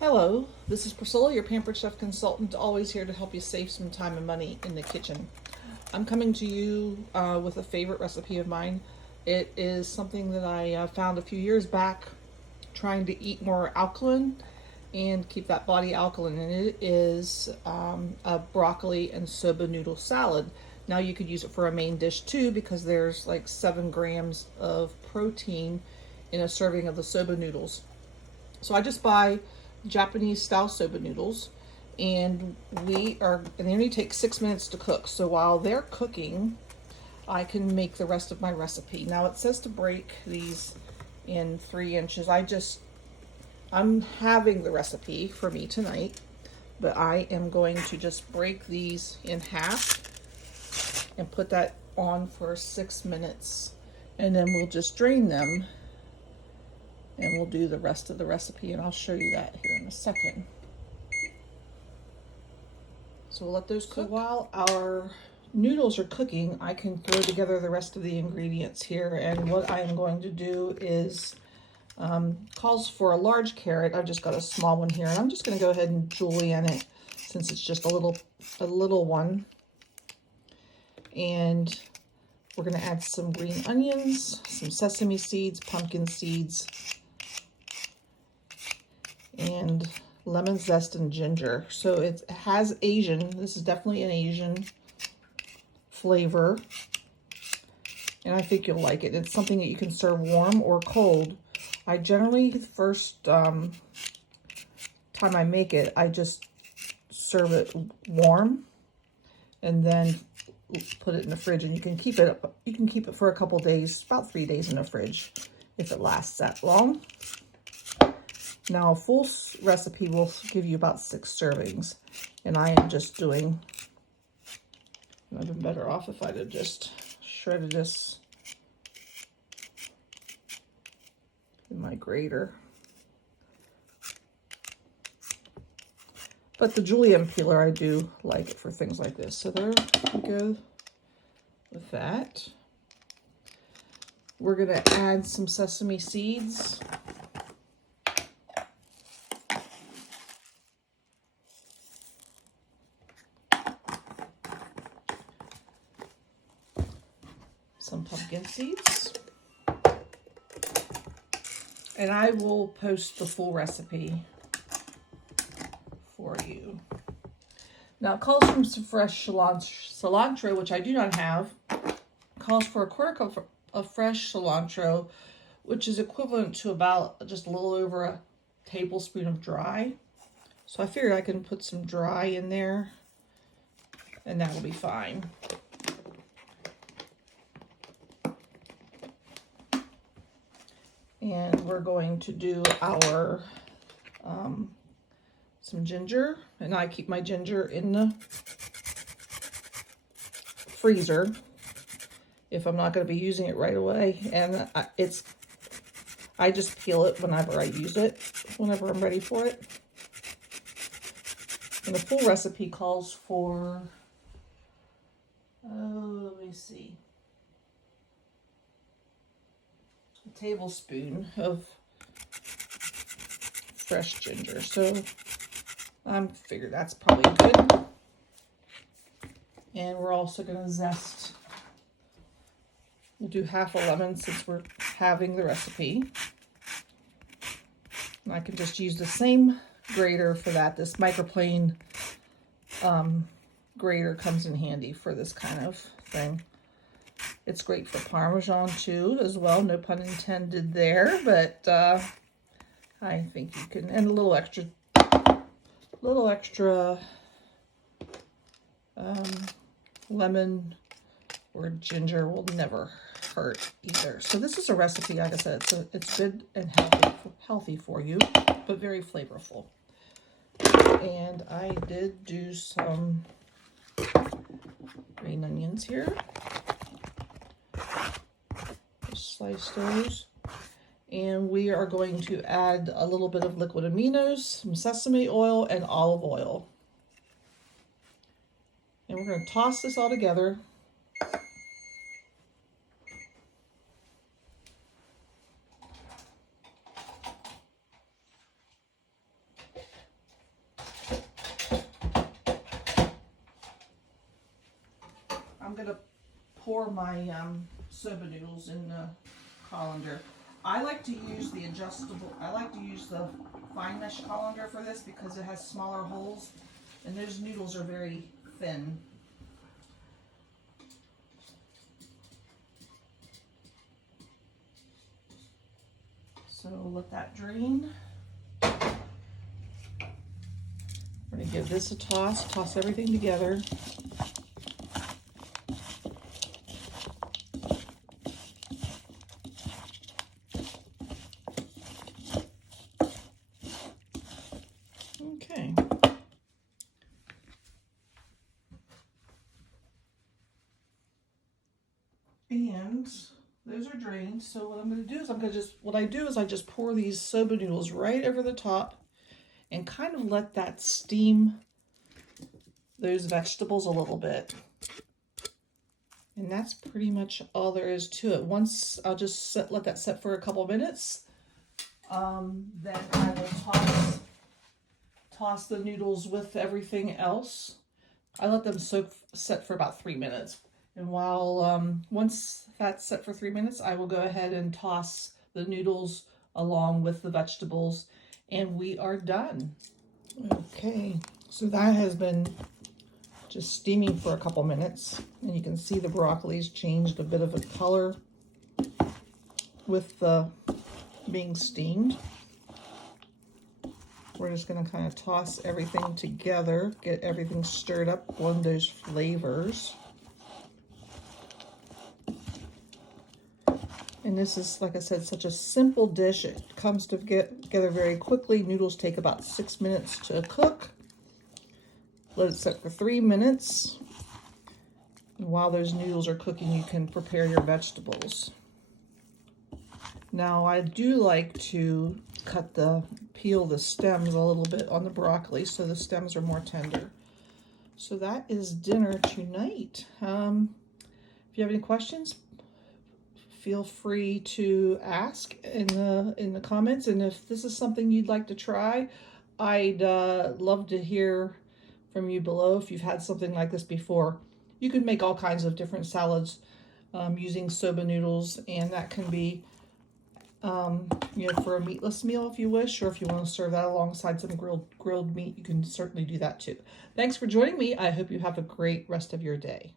Hello, this is Priscilla, your Pampered Chef consultant, always here to help you save some time and money in the kitchen. I'm coming to you with a favorite recipe of mine. It is something that I found a few years back trying to eat more alkaline and keep that body alkaline, and it is a broccoli and soba noodle salad. Now you could use it for a main dish too because there's like 7 grams of protein in a serving of the soba noodles. So I just buy Japanese style soba noodles, and they only take 6 minutes to cook. So while they're cooking, I can make the rest of my recipe. Now it says to break these in 3 inches. I'm having the recipe for me tonight, but I am going to just break these in half and put that on for 6 minutes, and then we'll just drain them and we'll do the rest of the recipe, and I'll show you that here in a second. So we'll let those cook. So while our noodles are cooking, I can throw together the rest of the ingredients here, and what I am going to do is calls for a large carrot. I've just got a small one here, and I'm just going to go ahead and julienne it since it's just a little one. And we're going to add some green onions, some sesame seeds, pumpkin seeds, and lemon zest and ginger. So it has Asian, this is definitely an Asian flavor, and I think you'll like it. It's something that you can serve warm or cold. I generally, the first time I make it, I just serve it warm and then put it in the fridge, and you can keep it for a couple days, about 3 days in the fridge if it lasts that long. Now, a full recipe will give you about 6 servings, and I am just doing, I'd been better off if I'd have just shredded this in my grater. But the julienne peeler, I do like it for things like this. So there we go with that. We're gonna add some sesame seeds. Some pumpkin seeds, and I will post the full recipe for you. Now it calls for some fresh cilantro, which I do not have. It calls for a quarter cup of fresh cilantro, which is equivalent to about just a little over a tablespoon of dry. So I figured I can put some dry in there, and that will be fine. And we're going to do our some ginger, and I keep my ginger in the freezer if I'm not going to be using it right away. And I just peel it whenever I use it, whenever I'm ready for it. And the full recipe calls for, let me see, a tablespoon of fresh ginger. So I figured that's probably good. And we're also going to zest. We'll do half a lemon since we're having the recipe. And I can just use the same grater for that. This microplane grater comes in handy for this kind of thing. It's great for Parmesan too, as well. No pun intended there, but I think you can, and a little extra lemon or ginger will never hurt either. So this is a recipe, like I said, it's good and healthy for you, but very flavorful. And I did do some green onions here. Just slice those. And we are going to add a little bit of liquid aminos, some sesame oil, and olive oil. And we're going to toss this all together. gonna pour my soba noodles in the colander. I like to use the fine mesh colander for this because it has smaller holes and those noodles are very thin. So let that drain. We're gonna give this a toss everything together. Okay. And those are drained. So what I'm going to do is I just pour these soba noodles right over the top and kind of let that steam those vegetables a little bit. And that's pretty much all there is to it. Once I'll just let that set for a couple minutes. Then I will toss the noodles with everything else. I let them set for about 3 minutes. And while once that's set for 3 minutes, I will go ahead and toss the noodles along with the vegetables, and we are done. Okay, so that has been just steaming for a couple minutes, and you can see the broccoli's changed a bit of a color with the being steamed. We're just going to kind of toss everything together, get everything stirred up, blend those flavors. And this is, like I said, such a simple dish. It comes together very quickly. Noodles take about 6 minutes to cook. Let it set for 3 minutes. And while those noodles are cooking, you can prepare your vegetables. Now, I do like to peel the stems a little bit on the broccoli so the stems are more tender. So that is dinner tonight. If you have any questions, feel free to ask in the comments, and if this is something you'd like to try, I'd love to hear from you below. If you've had something like this before, you could make all kinds of different salads using soba noodles, and that can be for a meatless meal if you wish, or if you want to serve that alongside some grilled meat, you can certainly do that too. Thanks for joining me. I hope you have a great rest of your day.